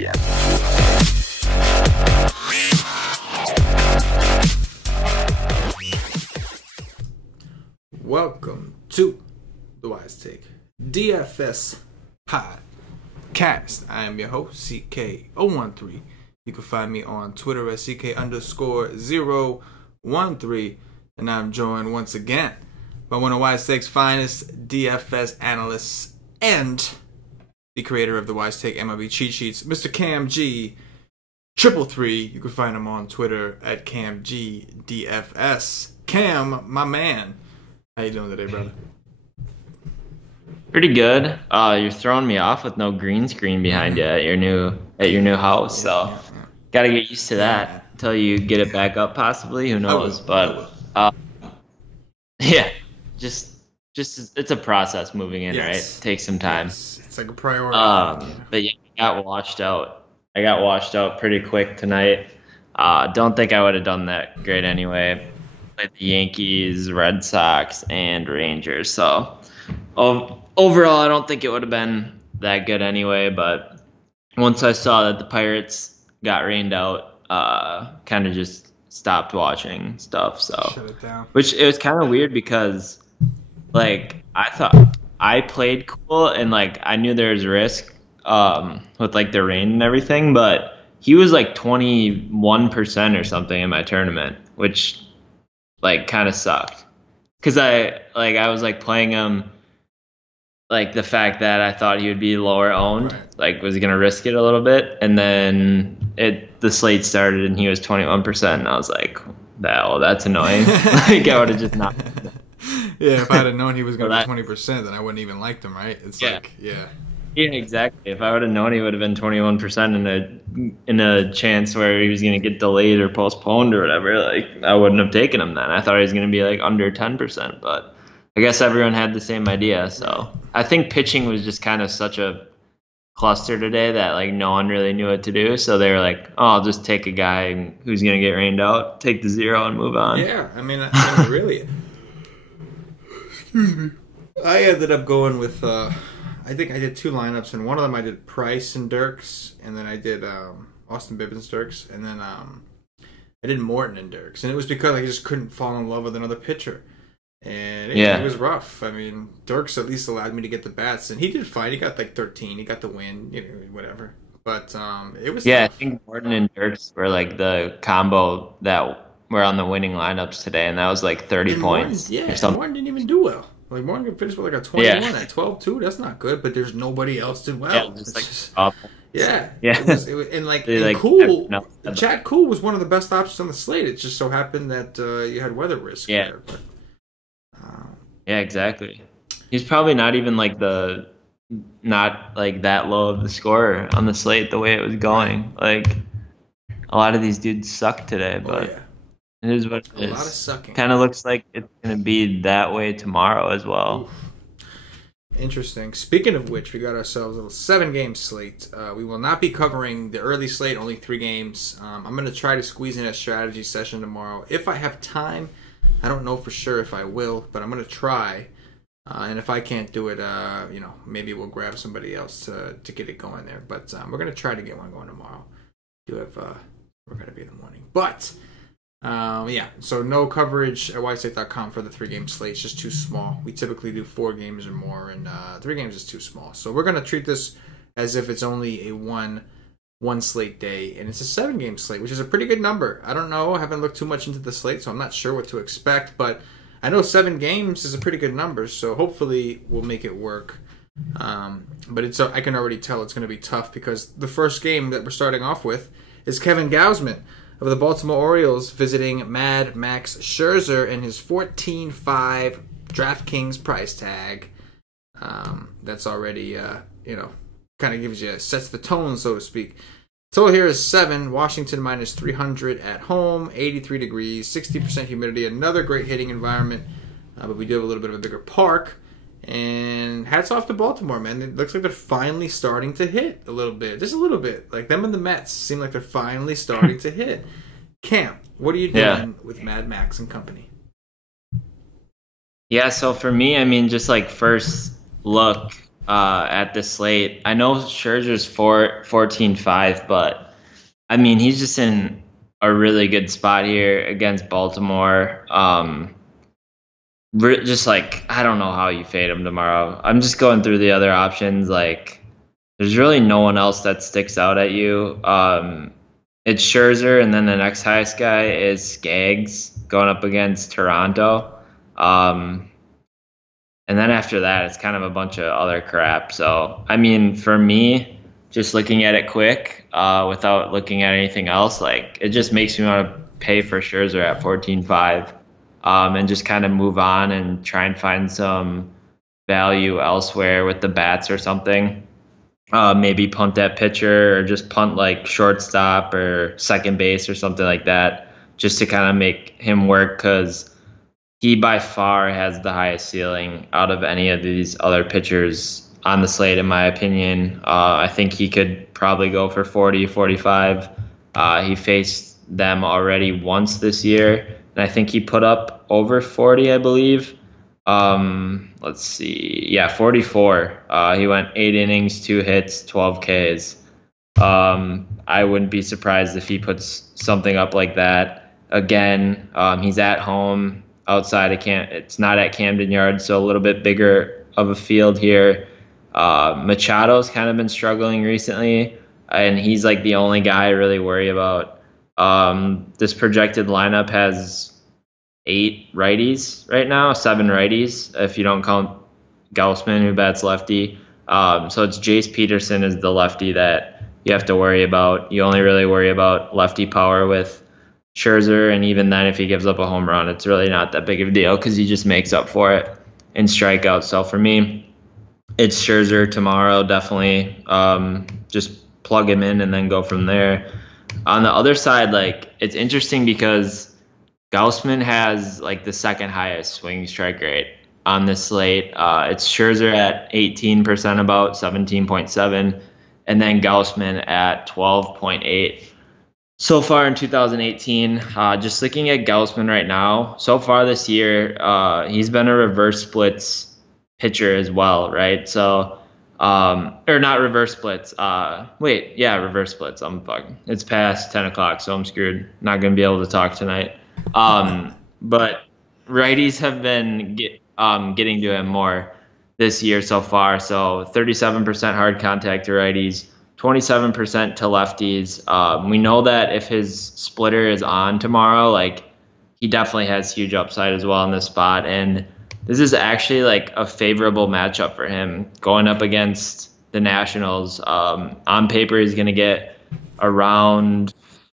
begin. Welcome to the Wise Take DFS podcast. I am your host, CK013. You can find me on Twitter at CK_013. And I'm joined once again by one of Wise Take's finest DFS analysts and the creator of the Wise Take MLB cheat sheets, Mr. CamG333. You can find him on Twitter at CamG333. Cam, my man. How you doing today, brother? Pretty good. You're throwing me off with no green screen behind you at your new house, so got to get used to that until you get it back up. Possibly, who knows? But yeah, just it's a process moving in, right? It takes some time. It's like a priority. But yeah, I got washed out. I got washed out pretty quick tonight. Don't think I would have done that great anyway. Played the Yankees, Red Sox, and Rangers. So overall, I don't think it would have been that good anyway. But once I saw that the Pirates got rained out, kind of just stopped watching stuff. So, shut it down. Which it was kind of weird because, like, I thought I played cool and like I knew there was risk with like the rain and everything, but he was like 21% or something in my tournament, which like kind of sucked because I was like playing him like the fact that I thought he would be lower owned, like was gonna risk it a little bit, and then the slate started and he was 21%, and I was like, that's annoying. Like I would have just not. Yeah, if I had known he was going to be 20%, then I wouldn't even liked him, right? It's like, yeah. Yeah, exactly. If I would have known he would have been 21% in a chance where he was going to get delayed or postponed or whatever, like I wouldn't have taken him then. I thought he was going to be like under 10%, but I guess everyone had the same idea. So I think pitching was just kind of such a cluster today that like no one really knew what to do. So they were like, "Oh, I'll just take a guy who's going to get rained out, take the 0 and move on." Yeah, I mean really. Excuse me. I ended up going with, I think I did 2 lineups, and one of them I did Price and Dirks, and then I did Austin Bibbins Dirks, and then I did Morton and Dirks, and it was because I just couldn't fall in love with another pitcher, and it was rough. I mean, Dirks at least allowed me to get the bats, and he did fine. He got like 13, he got the win, whatever. But it was tough. I think Morton and Dirks were like the combo that were on the winning lineups today, and that was like 30 points. Morton didn't even do well. Like Morton could finish with like a 21 at 12-2. That's not good, but there's nobody else did well. Yeah, just awful. Yeah. Yeah. It was, and Cool. Chad Cool was one of the best options on the slate. It just so happened that you had weather risk there. But, yeah, exactly. He's probably not even like not like that low of the scorer on the slate the way it was going. Like a lot of these dudes suck today, but it is what it is. A lot of sucking. Kind of looks like it's going to be that way tomorrow as well. Oof. Interesting. Speaking of which, we got ourselves a 7-game slate. We will not be covering the early slate, only 3 games. I'm going to try to squeeze in a strategy session tomorrow. If I have time, I don't know for sure if I will, but I'm going to try. And if I can't do it, maybe we'll grab somebody else to get it going there. But we're going to try to get one going tomorrow. We're going to be in the morning. But... so no coverage at wisestate.com for the 3-game slate. It's just too small. We typically do 4 games or more, and 3 games is too small. So we're going to treat this as if it's only a one slate day, and it's a 7-game slate, which is a pretty good number. I don't know. I haven't looked too much into the slate, so I'm not sure what to expect, but I know 7 games is a pretty good number, so hopefully we'll make it work. But I can already tell it's going to be tough because the first game that we're starting off with is Kevin Gausman of the Baltimore Orioles visiting Mad Max Scherzer and his 14.5 DraftKings price tag. That's already, kind of sets the tone, so to speak. Total here is 7. Washington minus 300 at home, 83 degrees, 60% humidity. Another great hitting environment, but we do have a little bit of a bigger park. And hats off to Baltimore, man. It looks like they're finally starting to hit a little bit. Just a little bit. Like them and the Mets seem like they're finally starting to hit. Cam, what are you doing with Mad Max and company? Yeah, so for me, I mean, just like first look, at the slate. I know Scherzer's 14-5, but I mean, he's just in a really good spot here against Baltimore. Just like, I don't know how you fade him tomorrow. I'm just going through the other options. Like, there's really no one else that sticks out at you. It's Scherzer, and then the next highest guy is Skaggs going up against Toronto. And then after that, it's kind of a bunch of other crap. So, I mean, for me, just looking at it quick, without looking at anything else, like, it just makes me want to pay for Scherzer at 14-5, and just kind of move on and try and find some value elsewhere with the bats or something. Maybe punt that pitcher or just punt like shortstop or second base or something like that, just to kind of make him work, because he by far has the highest ceiling out of any of these other pitchers on the slate, in my opinion. I think he could probably go for 40, 45. He faced them already once this year, and I think he put up over 40, I believe. Let's see. Yeah, 44. He went 8 innings, 2 hits, 12 Ks. I wouldn't be surprised if he puts something up like that again. He's at home outside of it's not at Camden Yards, so a little bit bigger of a field here. Machado's kind of been struggling recently, and he's like the only guy I really worry about. This projected lineup has 8 righties right now, 7 righties if you don't count Gaussman, who bats lefty. So it's Jace Peterson is the lefty that you have to worry about. You only really worry about lefty power with Scherzer, and even then, if he gives up a home run, it's really not that big of a deal because he just makes up for it in strikeouts. So for me, it's Scherzer tomorrow, definitely. Just plug him in and then go from there. On the other side, like, it's interesting because Gaussman has like the second highest swing strike rate on this slate. It's Scherzer at 18%, about 17.7, and then Gaussman at 12.8. So far in 2018, just looking at Gaussman right now, so far this year, he's been a reverse splits pitcher as well, right? So, or not reverse splits. Reverse splits. I'm fucking. It's past 10 o'clock, so I'm screwed. Not going to be able to talk tonight. But righties have been getting to him more this year so far. So 37% hard contact to righties, 27% to lefties. We know that if his splitter is on tomorrow, like, he definitely has huge upside as well in this spot. And this is actually like a favorable matchup for him going up against the Nationals. On paper, he's going to get around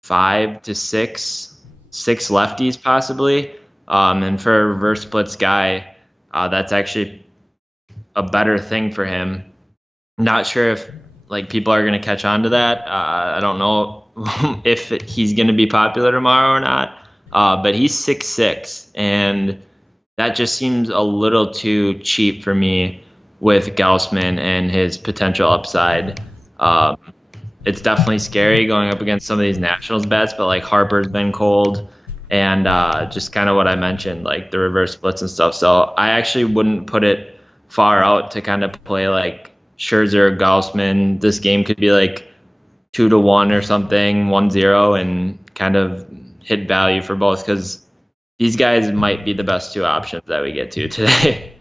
5 to 6 lefties possibly. And for a reverse splits guy, that's actually a better thing for him. Not sure if like people are going to catch on to that. I don't know if he's going to be popular tomorrow or not. But he's 6'6", and that just seems a little too cheap for me with Gaussman and his potential upside. It's definitely scary going up against some of these Nationals bets, but like Harper's been cold, and just kind of what I mentioned, like the reverse splits and stuff. So I actually wouldn't put it far out to kind of play like Scherzer, Gaussman. This game could be like 2-1 or something, 1-0, and kind of hit value for both, because these guys might be the best 2 options that we get to today.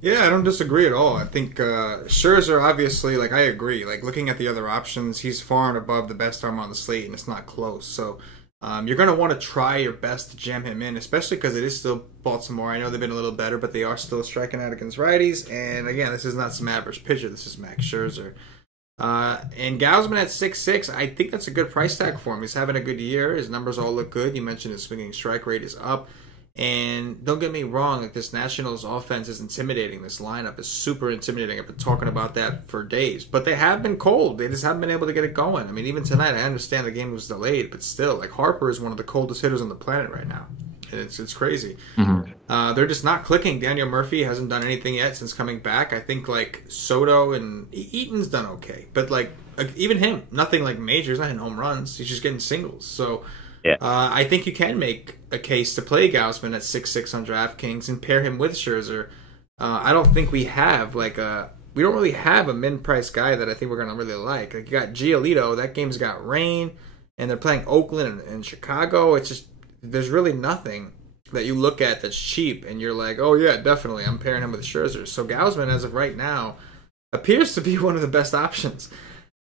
Yeah, I don't disagree at all. I think Scherzer, obviously, like, I agree. Like, looking at the other options, he's far and above the best arm on the slate, and it's not close. So you're going to want to try your best to jam him in, especially because it is still Baltimore. I know they've been a little better, but they are still striking out against righties. And, again, this is not some average pitcher. This is Max Scherzer. And Gaussman at 6'6", I think that's a good price tag for him. He's having a good year. His numbers all look good. You mentioned his swinging strike rate is up. And don't get me wrong, like, this Nationals offense is intimidating. This lineup is super intimidating. I've been talking about that for days. But they have been cold. They just haven't been able to get it going. I mean, even tonight, I understand the game was delayed, but still, like, Harper is one of the coldest hitters on the planet right now. And it's crazy. Mm-hmm. They're just not clicking. Daniel Murphy hasn't done anything yet since coming back. I think, like, Soto and Eaton's done okay. But, like even him, nothing like major. He's not hitting home runs. He's just getting singles. So yeah. I think you can make a case to play Gaussman at 6'6" on DraftKings and pair him with Scherzer. I don't think we have like a we don't really have a min-price guy that I think we're going to really like. Like, you got Giolito. That game's got rain, and they're playing Oakland and Chicago. It's just, there's really nothing that you look at that's cheap, and you're like, oh, yeah, definitely, I'm pairing him with Scherzer. So Gausman, as of right now, appears to be one of the best options,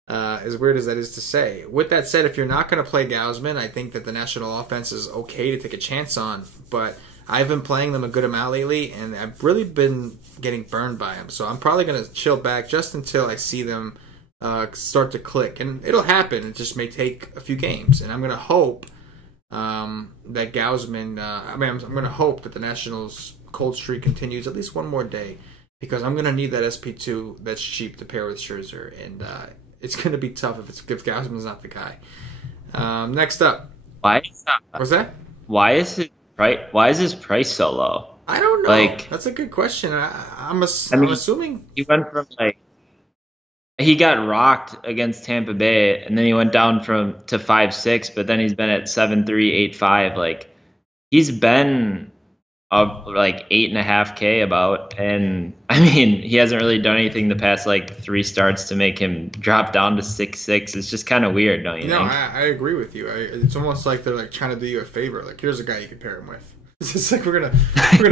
as weird as that is to say. With that said, if you're not going to play Gausman, I think that the National offense is okay to take a chance on, but I've been playing them a good amount lately, and I've really been getting burned by them. So I'm probably going to chill back just until I see them start to click. And it'll happen. It just may take a few games. And I'm going to hope that Gausman... I'm going to hope that the Nationals' cold streak continues at least one more day, because I'm going to need that SP2 that's cheap to pair with Scherzer. And it's going to be tough if Gausman's not the guy. Next up. Why is that? What's that? Why is his price so low? I don't know. Like, that's a good question. I'm assuming he went from he got rocked against Tampa Bay, and then he went down to 5.6, but then he's been at 7.3, 8.5. Like, he's been like 8.5K about, and I mean, he hasn't really done anything the past like 3 starts to make him drop down to 6.6. It's just kind of weird, don't you think? No, I agree with you. It's almost like they're like trying to do you a favor. Like, here's a guy you can pair him with. It's just like we're gonna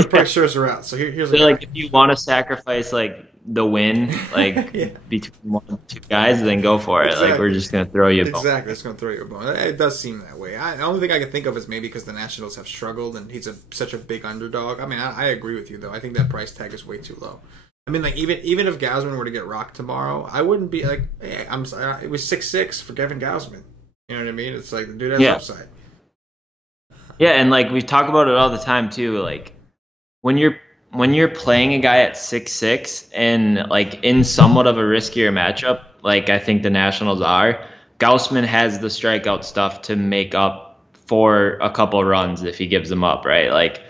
price Scherzer out. So here's a guy. Like, if you want to sacrifice like the win, like yeah. between 1 and 2 guys, then go for it. Exactly. Like, we're just gonna throw you a bone. Exactly, it's gonna throw you a bone. It does seem that way. The only thing I can think of is maybe because the Nationals have struggled and he's such a big underdog. I mean, I agree with you though. I think that price tag is way too low. I mean, like, even if Gausman were to get rocked tomorrow, I wouldn't be like, hey, I'm sorry. It was 6.6 for Kevin Gausman. You know what I mean? It's like the dude has upside. Yeah, and like we talk about it all the time too. Like, when you're playing a guy at 6.6 and like in somewhat of a riskier matchup, like I think the Nationals are, Gausman has the strikeout stuff to make up for a couple runs if he gives them up, right? Like,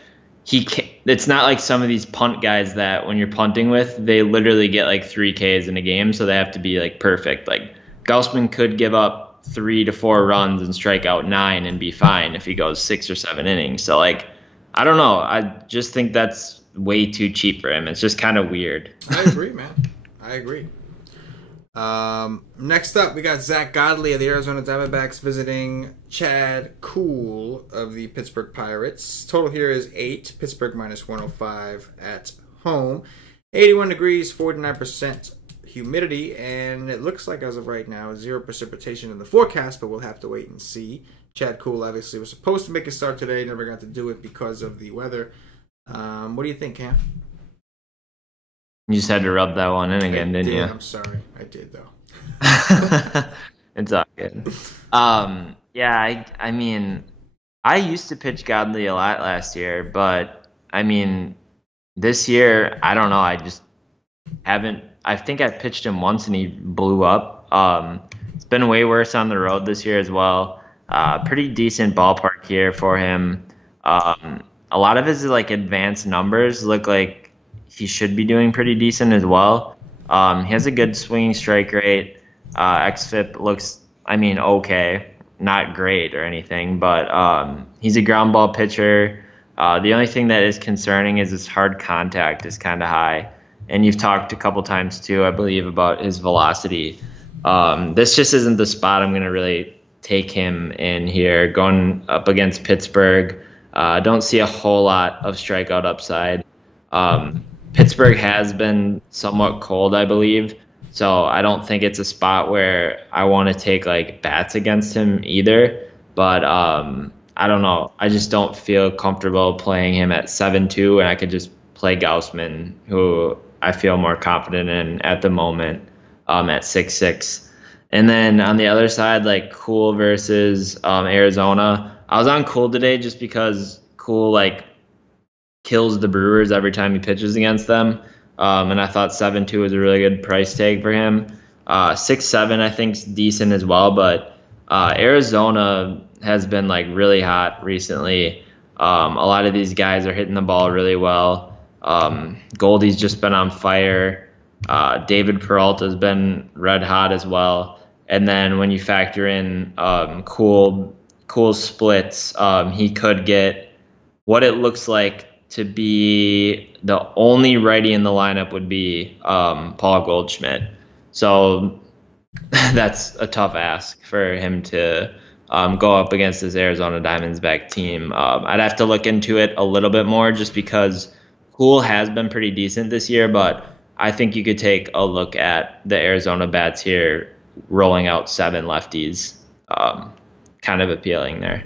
it's not like some of these punt guys that when you're punting with, they literally get like 3 Ks in a game, so they have to be like perfect. Like, Gausman could give up 3 to 4 runs and strike out 9 and be fine if he goes 6 or 7 innings. So like, I don't know. I just think that's way too cheap for him. It's just kind of weird. I agree, man. I agree. Next up, we got Zach Godley of the Arizona Diamondbacks visiting Chad Kuhl of the Pittsburgh Pirates. Total here is 8. Pittsburgh minus 105 at home. 81 degrees, 49% humidity, and it looks like as of right now 0 precipitation in the forecast, but we'll have to wait and see. Chad Kuhl obviously was supposed to make a start today, never got to do it because of the weather. What do you think, Cam? You just had to rub that one in again, didn't you? I'm sorry. I did, though. It's all good. Yeah, I mean, I used to pitch Godley a lot last year, but, I mean, this year, I don't know. I just haven't. I think I pitched him once and he blew up. It's been way worse on the road this year as well. Pretty decent ballpark here for him. A lot of his like advanced numbers look like he should be doing pretty decent as well. He has a good swinging strike rate. xFIP looks, I mean, okay, not great or anything, but he's a ground ball pitcher. The only thing that is concerning is his hard contact is kind of high. And you've talked a couple times too, I believe, about his velocity. This just isn't the spot I'm going to really take him in here. Going up against Pittsburgh, don't see a whole lot of strikeout upside. Pittsburgh has been somewhat cold, I believe, so I don't think it's a spot where I want to take like bats against him either. But I don't know. I just don't feel comfortable playing him at 7.2, and I could just play Gausman, who I feel more confident in at the moment, at 6.6. And then on the other side, like Kuhl versus Arizona. I was on Kuhl today just because Kuhl like kills the Brewers every time he pitches against them. And I thought 7.2 was a really good price tag for him. 6.7 I think is decent as well, but Arizona has been like really hot recently. A lot of these guys are hitting the ball really well. Goldie's just been on fire. David Peralta's been red hot as well. And then when you factor in Kuhl splits, he could get what it looks like to be the only righty in the lineup would be Paul Goldschmidt. So that's a tough ask for him to go up against this Arizona Diamondbacks team. I'd have to look into it a little bit more just because Cool has been pretty decent this year, but I think you could take a look at the Arizona bats here rolling out 7 lefties. Kind of appealing there.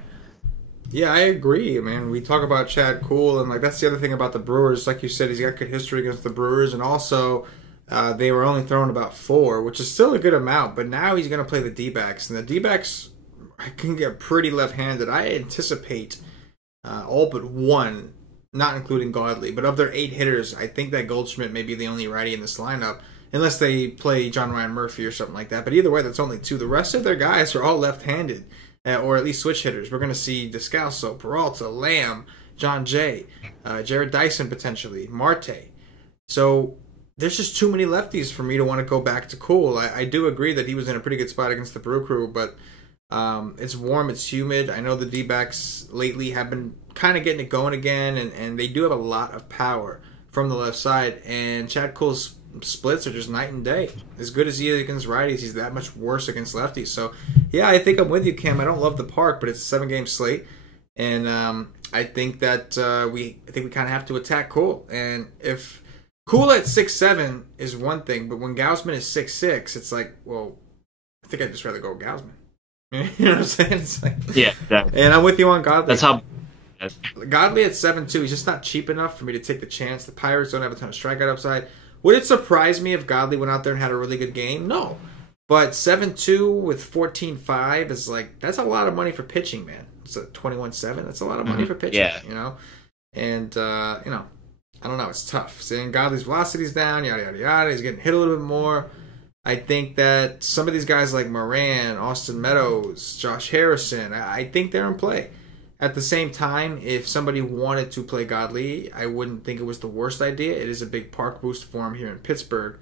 Yeah, I agree, man. We talk about Chad Kuhl, and like that's the other thing about the Brewers. Like you said, he's got good history against the Brewers, and also they were only throwing about 4, which is still a good amount. But now he's going to play the D-backs, and the D-backs can get pretty left-handed. I anticipate all but one, not including Godley, but of their 8 hitters, I think that Goldschmidt may be the only righty in this lineup, unless they play John Ryan Murphy or something like that. But either way, that's only 2. The rest of their guys are all left-handed. Or at least switch hitters. We're going to see Descalso, Peralta, Lamb, John Jay, Jared Dyson potentially, Marte. So there's just too many lefties for me to want to go back to Cool. I do agree that he was in a pretty good spot against the Brew Crew, but it's warm, it's humid. I know the D-backs lately have been kind of getting it going again, and they do have a lot of power from the left side, and Chad Cool's splits are just night and day. As good as he is against righties, he's that much worse against lefties. So, yeah, I think I'm with you, Cam. I don't love the park, but it's a 7-game slate, and I think that we kind of have to attack Cool. And if Cool at 6'7" is one thing, but when Gausman is 6'6", it's like, well, I think I'd just rather go with Gausman. You know what I'm saying? It's like, yeah, exactly. And I'm with you on Godley. That's how. Godley at 7-2, he's just not cheap enough for me to take the chance. The Pirates don't have a ton of strikeout upside. Would it surprise me if Godley went out there and had a really good game? No. But 7-2 with 14-5 is like, that's a lot of money for pitching, man. It's a 21-7. That's a lot of money for pitching, you know? And, I don't know. It's tough. Seeing Godley's velocity's down, yada, yada, yada. He's getting hit a little bit more. I think that some of these guys like Moran, Austin Meadows, Josh Harrison, I think they're in play. At the same time, if somebody wanted to play Godley, I wouldn't think it was the worst idea. It is a big park boost for him here in Pittsburgh.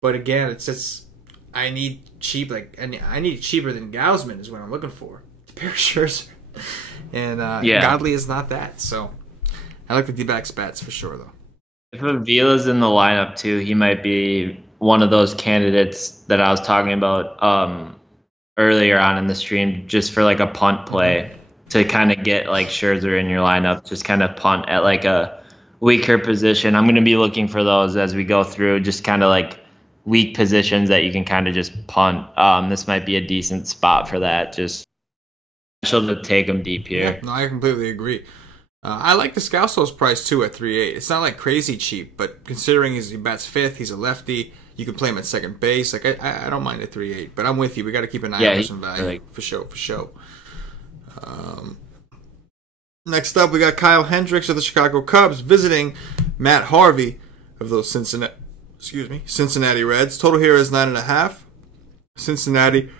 But again, it's I need cheap, I need cheaper than Gausman is what I'm looking for. Pair of Scherzer. And Godley is not that. So I like the D-backs bats for sure, though. If Avila's in the lineup too, he might be one of those candidates that I was talking about earlier on in the stream, just for like a punt play. To kind of get like Scherzer in your lineup, just kind of punt at like a weaker position. I'm going to be looking for those as we go through, just kind of like weak positions that you can kind of just punt. This might be a decent spot for that. Just special to take them deep here. Yeah, no, I completely agree. I like the Descalso's price too at 3.8. It's not like crazy cheap, but considering he bats 5th, he's a lefty. You can play him at second base. Like I don't mind at 3.8, but I'm with you. We got to keep an eye on some value for sure. Next up, we got Kyle Hendricks of the Chicago Cubs visiting Matt Harvey of those Cincinnati Reds. Total here is 9.5. Cincinnati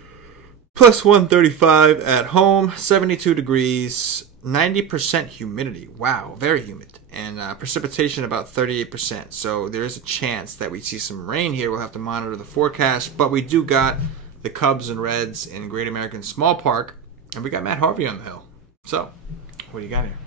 plus 135 at home. 72 degrees, 90% humidity. Wow, very humid. And precipitation about 38%. So there is a chance that we see some rain here. We'll have to monitor the forecast. But we do got the Cubs and Reds in Great American Small Park. And we got Matt Harvey on the hill. So, what do you got here?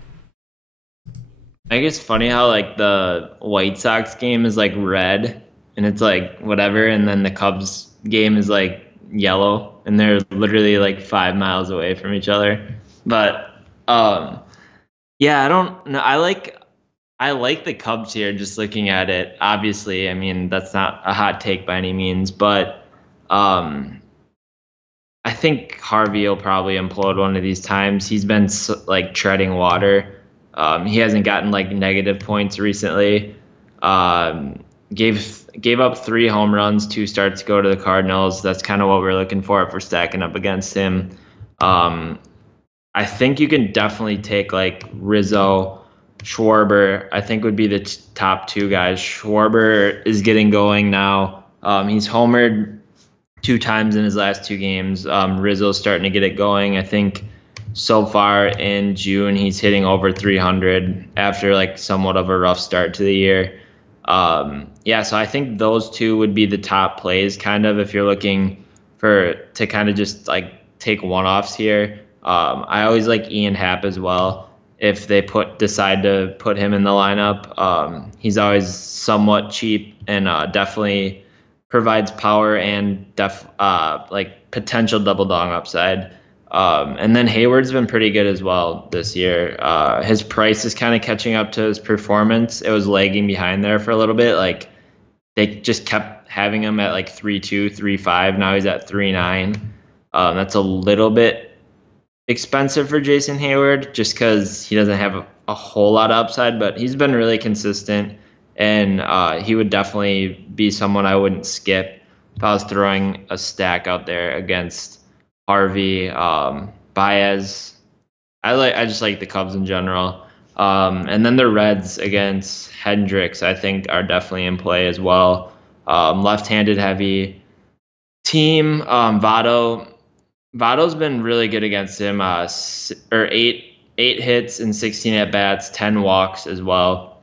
I think it's funny how like the White Sox game is like red and it's like whatever, and then the Cubs game is like yellow, and they're literally like 5 miles away from each other. But yeah, I don't know. I like the Cubs here. Just looking at it, obviously, I mean that's not a hot take by any means, but I think Harvey will probably implode one of these times. He's been like treading water. He hasn't gotten like negative points recently. Gave up 3 home runs, 2 starts ago to the Cardinals. That's kind of what we're looking for if we're stacking up against him. I think you can definitely take like Rizzo, Schwarber. I think would be the top 2 guys. Schwarber is getting going now. He's homered 2 times in his last 2 games. Rizzo's starting to get it going. I think so far in June he's hitting over 300 after like somewhat of a rough start to the year. So I think those 2 would be the top plays kind of if you're looking to kind of just like take one-offs here. I always like Ian Happ as well. if they decide to put him in the lineup. He's always somewhat cheap and definitely provides power and like potential double dong upside. And then Hayward's been pretty good as well this year. His price is kind of catching up to his performance. It was lagging behind there for a little bit. Like they just kept having him at like 3.2, 3.5. Now he's at 3.9. That's a little bit expensive for Jason Hayward just because he doesn't have a whole lot of upside, but he's been really consistent, and he would definitely be someone I wouldn't skip if I was throwing a stack out there against Harvey, Baez. I just like the Cubs in general. And then the Reds against Hendricks, I think, are definitely in play as well. Left-handed heavy team. Votto's been really good against him. Eight hits and 16 at bats, 10 walks as well,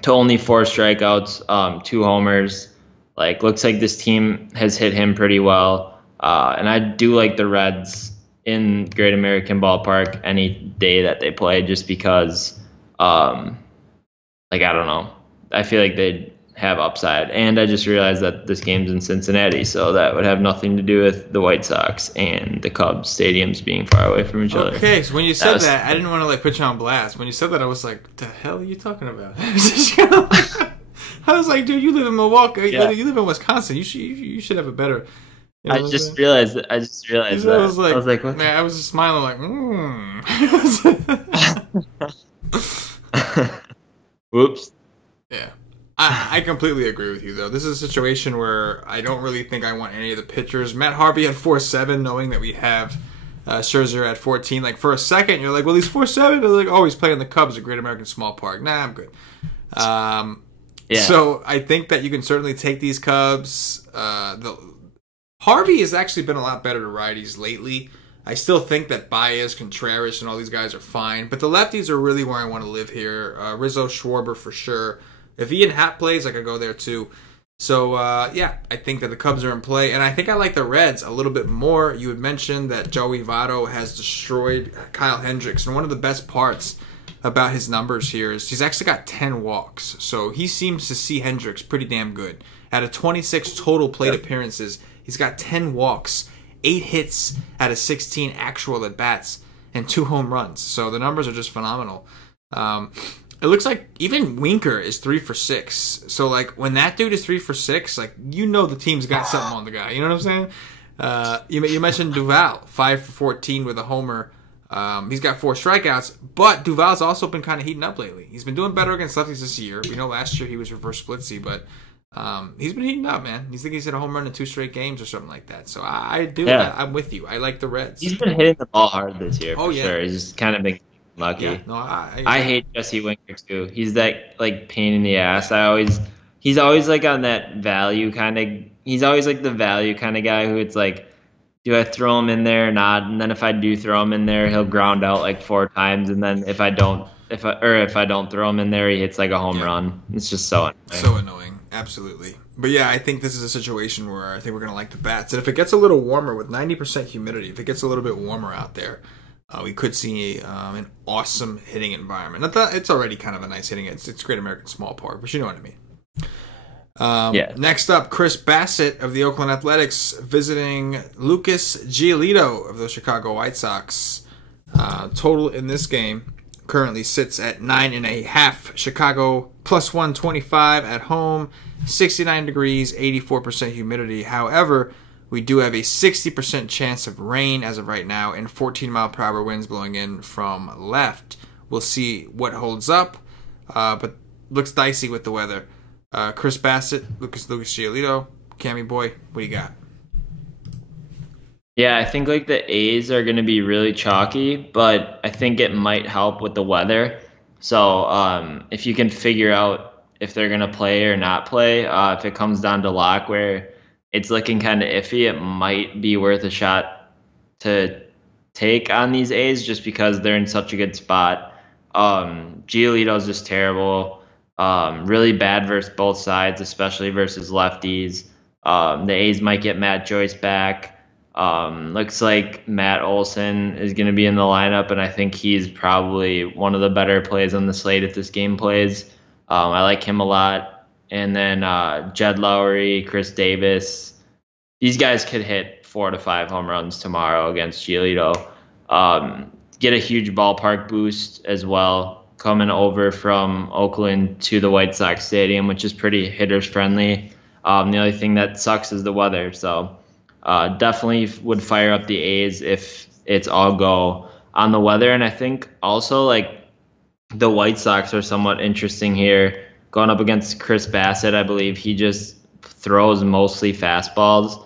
to only 4 strikeouts, 2 homers. Like, looks like this team has hit him pretty well. And I do like the Reds in Great American Ballpark any day that they play, just because, I don't know. I feel like they'd have upside. And I just realized that this game's in Cincinnati, so that would have nothing to do with the White Sox and the Cubs stadiums being far away from each other. Okay, so when you said that, I didn't want to put you on blast. When you said that, I was like, the hell are you talking about? I was like, dude, you live in Milwaukee. Yeah. You live in Wisconsin. You should have a better... I just realized that. I was like, what? Man, I was just smiling Whoops. Yeah. I completely agree with you, though. This is a situation where I don't really think I want any of the pitchers. Matt Harvey at 4.7, knowing that we have Scherzer at 14. Like, for a second, you're like, well, he's 4.7. They're like, oh, he's playing the Cubs at Great American Small Park. Nah, I'm good. Yeah. So I think that you can certainly take these Cubs. Harvey has actually been a lot better to righties lately. I still think that Baez, Contreras, and all these guys are fine. But the lefties are really where I want to live here. Rizzo, Schwarber for sure. If Ian Happ plays, I could go there too. So, yeah, I think that the Cubs are in play. And I think I like the Reds a little bit more. You had mentioned that Joey Votto has destroyed Kyle Hendricks. And one of the best parts about his numbers here is he's actually got 10 walks. So he seems to see Hendricks pretty damn good. Out of 26 total plate appearances, he's got 10 walks, 8 hits out of 16 actual at-bats, and 2 home runs. So the numbers are just phenomenal. It looks like even Winker is 3 for 6. So, when that dude is 3 for 6, the team's got something on the guy. You know what I'm saying? You mentioned Duval, 5 for 14 with a homer. He's got 4 strikeouts, but Duval's also been kind of heating up lately. He's been doing better against lefties this year. We know last year he was reverse splitsy, but he's been heating up, man. He's hit a home run in 2 straight games or something like that. So I'm with you. I like the Reds. He's been hitting the ball hard this year, for sure. He's just kind of been lucky. Yeah, no, I hate Jesse Winker too. He's that pain in the ass. He's always on that value kind of. He's always the value kind of guy who it's do I throw him in there or not? And then if I do throw him in there, he'll ground out 4 times. And then if I don't throw him in there, he hits a home run. It's just so annoying. So annoying. Absolutely. But yeah, I think this is a situation where I think we're going to like the bats. And if it gets a little warmer with 90% humidity, if it gets a little bit warmer out there, we could see an awesome hitting environment. It's already kind of a nice hitting. It's Great American Small Park, but you know what I mean. Next up, Chris Bassett of the Oakland Athletics visiting Lucas Giolito of the Chicago White Sox. Total in this game currently sits at 9.5. Chicago plus 125 at home, 69 degrees, 84% humidity. However, we do have a 60% chance of rain as of right now and 14-mile-per-hour winds blowing in from left. We'll see what holds up, but looks dicey with the weather. Chris Bassett, Lucas Giolito, Cammy boy, what do you got? Yeah, I think the A's are going to be really chalky, but I think it might help with the weather. So if you can figure out if they're going to play or not play, if it comes down to lock where it's looking kind of iffy, it might be worth a shot to take on these A's just because they're in such a good spot. Giolito's just terrible. Really bad versus both sides, especially versus lefties. The A's might get Matt Joyce back. Looks like Matt Olson is going to be in the lineup, and I think he's probably one of the better plays on the slate if this game plays. I like him a lot. And then Jed Lowry, Chris Davis, these guys could hit 4 to 5 home runs tomorrow against Giolito. Get a huge ballpark boost as well, coming over from Oakland to the White Sox Stadium, which is pretty hitters friendly. The only thing that sucks is the weather, so definitely would fire up the A's if it's all go on the weather. And I think also like the White Sox are somewhat interesting here, going up against Chris Bassett. I believe he just throws mostly fastballs.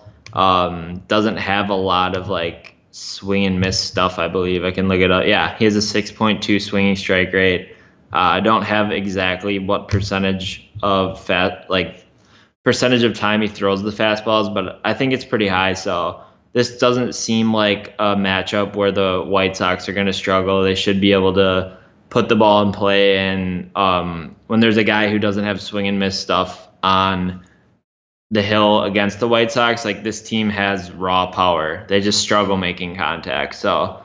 Doesn't have a lot of like swing and miss stuff, I believe. I can look it up. Yeah, he has a 6.2 swinging strike rate. I don't have exactly what percentage of percentage of time he throws the fastballs, but I think it's pretty high. So this doesn't seem like a matchup where the White Sox are going to struggle. They should be able to put the ball in play. And when there's a guy who doesn't have swing and miss stuff on the hill against the White Sox, like this team has raw power. They just struggle making contact. So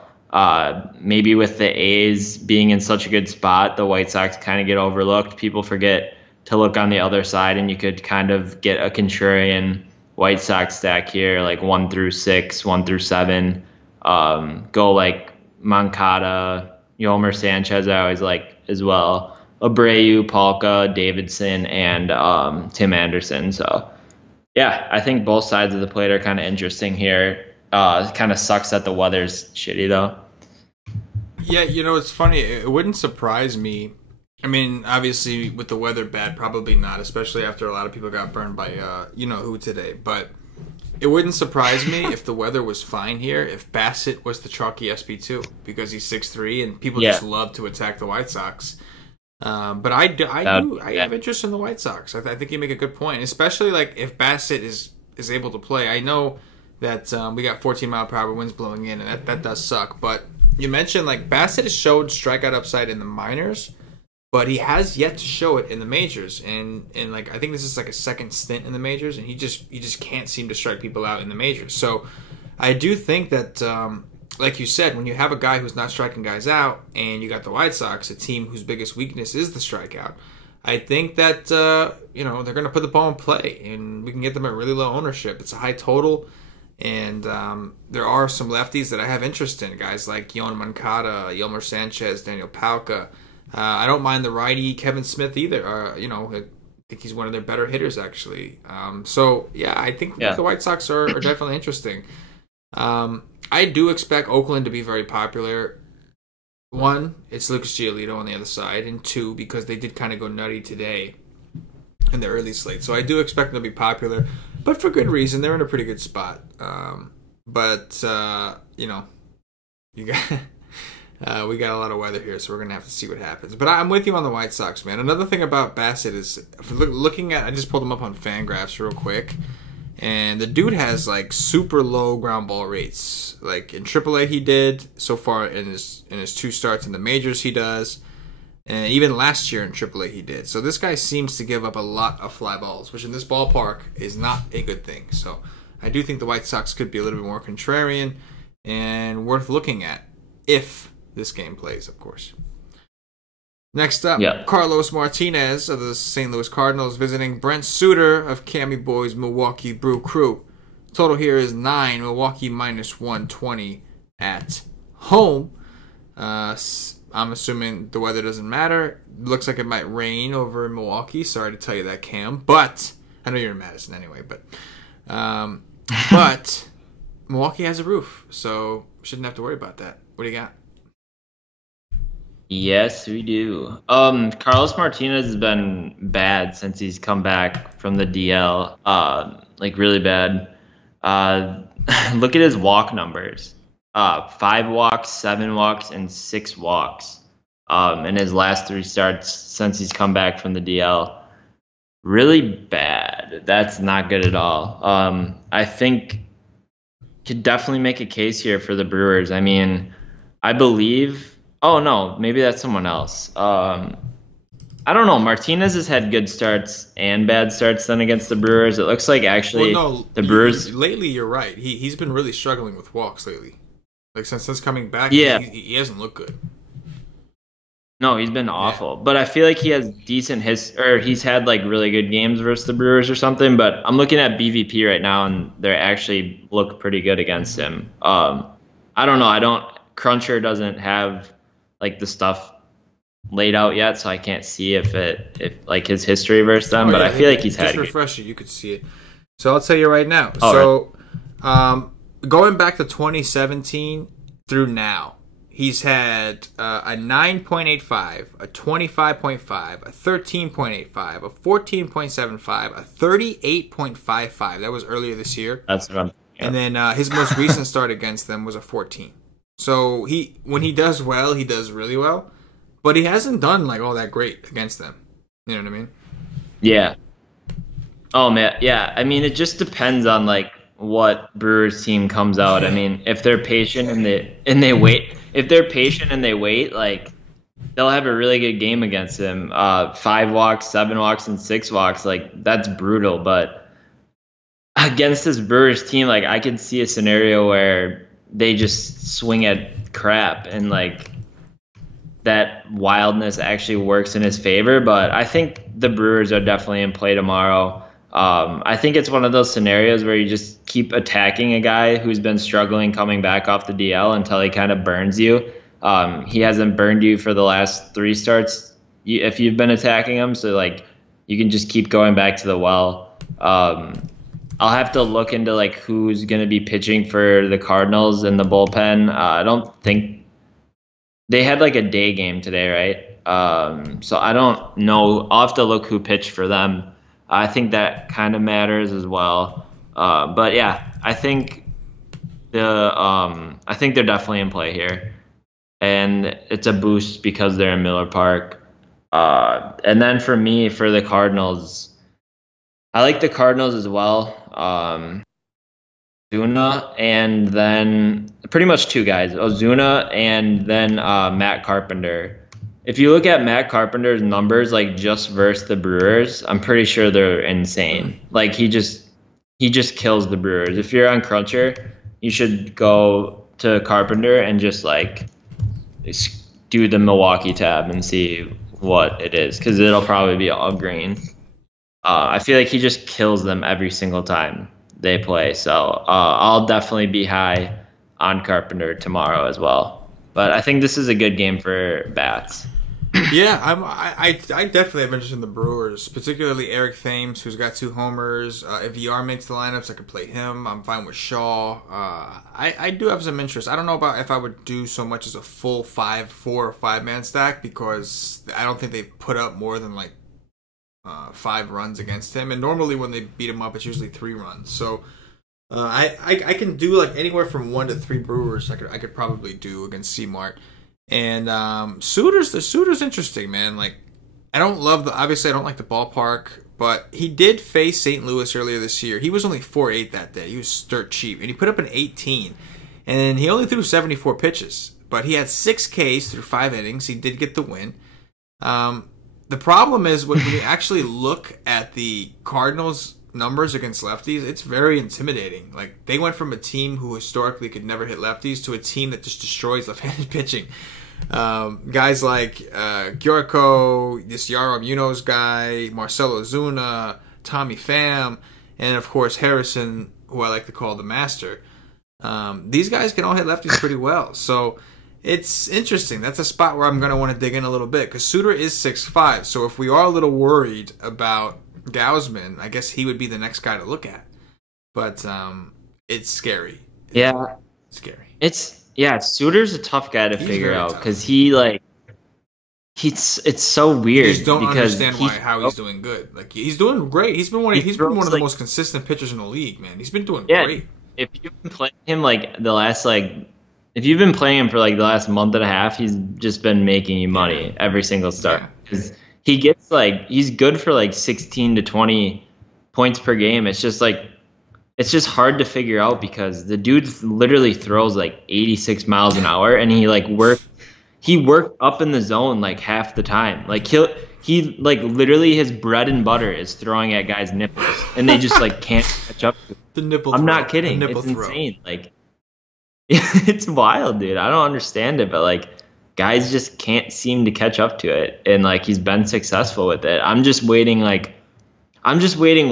maybe with the A's being in such a good spot, the White Sox kind of get overlooked. People forget to look on the other side, and you could kind of get a contrarian White Sox stack here, like 1 through 6, 1 through 7. Go like Moncada, Yolmer Sanchez, I always like as well. Abreu, Palka, Davidson, and Tim Anderson. So yeah, I think both sides of the plate are kind of interesting here. It kind of sucks that the weather's shitty, though. Yeah, it's funny. It wouldn't surprise me. I mean, obviously, with the weather bad, probably not, especially after a lot of people got burned by who today. But it wouldn't surprise me if the weather was fine here, if Bassett was the chalky SB2, because he's 6'3", and people just love to attack the White Sox. But I have interest in the White Sox. I think you make a good point, especially like if Bassett is able to play. I know that we got 14-mile-per-hour winds blowing in, and that does suck. But you mentioned like Bassett has showed strikeout upside in the minors, but he has yet to show it in the majors. And like I think this is like a second stint in the majors, and he just can't seem to strike people out in the majors. So I do think that. Like you said, when you have a guy who's not striking guys out, and you got the White Sox, a team whose biggest weakness is the strikeout, I think that they're going to put the ball in play, and we can get them at really low ownership. It's a high total, and there are some lefties that I have interest in, guys like Yohan Moncada, Yolmer Sanchez, Daniel Palka. I don't mind the righty Kevin Smith either. I think he's one of their better hitters, actually. So yeah, I think the White Sox are definitely interesting. I do expect Oakland to be very popular. 1, it's Lucas Giolito on the other side, and 2, because they did kind of go nutty today in the early slate. So I do expect them to be popular, but for good reason. They're in a pretty good spot. You got we got a lot of weather here, so we're gonna have to see what happens. But I'm with you on the White Sox, man. Another thing about Bassett is looking at. I just pulled him up on FanGraphs real quick. And the dude has like super low ground ball rates. Like in AAA he did so far in his 2 starts in the majors he does. And even last year in AAA he did. So this guy seems to give up a lot of fly balls, which in this ballpark is not a good thing. So I do think the White Sox could be a little bit more contrarian and worth looking at if this game plays, of course. Next up, Carlos Martinez of the St. Louis Cardinals visiting Brent Suter of Cammy Boy's Milwaukee Brew Crew. Total here is 9, Milwaukee minus 120 at home. I'm assuming the weather doesn't matter. Looks like it might rain over in Milwaukee. Sorry to tell you that, Cam. But I know you're in Madison anyway. But Milwaukee has a roof, so shouldn't have to worry about that. What do you got? Yes, we do. Carlos Martinez has been bad since he's come back from the DL. Like really bad. Look at his walk numbers. 5 walks, 7 walks, and 6 walks. In his last 3 starts since he's come back from the DL. Really bad. That's not good at all. I think could definitely make a case here for the Brewers. I mean, I believe. Oh no, maybe that's someone else. I don't know. Martinez has had good starts and bad starts then against the Brewers. It looks like actually the Brewers lately. You're right. He's been really struggling with walks lately. Like since coming back, yeah, he hasn't looked good. No, he's been awful. But I feel like he has he's had like really good games versus the Brewers or something. But I'm looking at BVP right now, and they actually look pretty good against him. I don't know. Cruncher doesn't have like the stuff laid out yet, so I can't see if like his history versus them. But I feel like he's had. Just refresh it, you could see it. So I'll tell you right now. Going back to 2017 through now. He's had a 9.85, a 25.5, a 13.85, a 14.75, a 38.55. That was earlier this year. That's what I'm thinking. And then his most recent start against them was a 14. So when he does well, he does really well. But he hasn't done like all that great against them. You know what I mean? Yeah. Oh man, yeah. I mean, it just depends on like what Brewers team comes out. I mean, if they're patient and they wait. If they're patient and they wait, like they'll have a really good game against him. 5 walks, 7 walks, and 6 walks. Like that's brutal. But against this Brewers team, like I could see a scenario where they just swing at crap and like that wildness actually works in his favor. But I think the Brewers are definitely in play tomorrow. I think it's one of those scenarios where you just keep attacking a guy who's been struggling coming back off the DL until he kind of burns you. He hasn't burned you for the last 3 starts if you've been attacking him, so like you can just keep going back to the well. I'll have to look into like who's going to be pitching for the Cardinals in the bullpen. I don't think they had like a day game today, right? So I don't know. I'll have to look who pitched for them. I think that kind of matters as well. But yeah, I think they're definitely in play here, and it's a boost because they're in Miller Park. And then for me, for the Cardinals, I like the Cardinals as well. Ozuna and then pretty much 2 guys, Ozuna and then Matt Carpenter. If you look at Matt Carpenter's numbers, like just versus the Brewers, I'm pretty sure they're insane. Like he just kills the Brewers. If you're on Cruncher, you should go to Carpenter and just like do the Milwaukee tab and see what it is, because it'll probably be all green. I feel like he just kills them every single time they play. So I'll definitely be high on Carpenter tomorrow as well. But I think this is a good game for bats. Yeah, I definitely have interest in the Brewers, particularly Eric Thames, who's got 2 homers. If ER makes the lineups, I could play him. I'm fine with Shaw. I do have some interest. I don't know about if I would do so much as a full 4 or 5 man stack, because I don't think they've put up more than like 5 runs against him. And normally when they beat him up, it's usually 3 runs. So I can do like anywhere from 1 to 3 Brewers. I could probably do against C-Mart. And Suter's interesting, man. Like I don't like the ballpark, but he did face St. Louis earlier this year. He was only 4.8 that day. He was dirt cheap, and he put up an 18. And he only threw 74 pitches, but he had 6 Ks through 5 innings. He did get the win. The problem is when you actually look at the Cardinals' numbers against lefties, it's very intimidating. Like they went from a team who historically could never hit lefties to a team that just destroys left-handed pitching. Guys like Gyorko, this Yaro Munoz guy, Marcelo Ozuna, Tommy Pham, and of course Harrison, who I like to call the master. These guys can all hit lefties pretty well. So it's interesting. That's a spot where I'm going to want to dig in a little bit, because Suter is 6'5". So if we are a little worried about Gausman, I guess he would be the next guy to look at. But it's scary. Yeah. It's scary. Suter's a tough guy to figure out, because it's so weird. You just don't understand how he's doing good. Like he's doing great. He's been one of the most consistent pitchers in the league, man. He's been doing great. If you've been playing him if you've been playing him for like the last month and a half, he's just been making you money every single start. Because he gets he's good for like 16 to 20 points per game. It's just hard to figure out, because the dude literally throws like 86 miles an hour, and he worked up in the zone like half the time. Like he like literally his bread and butter is throwing at guys' nipples, and they just like can't catch up to it. The nipple. I'm not kidding. It's insane. Like it's wild, dude. I don't understand it, but like guys just can't seem to catch up to it, and like he's been successful with it. I'm just waiting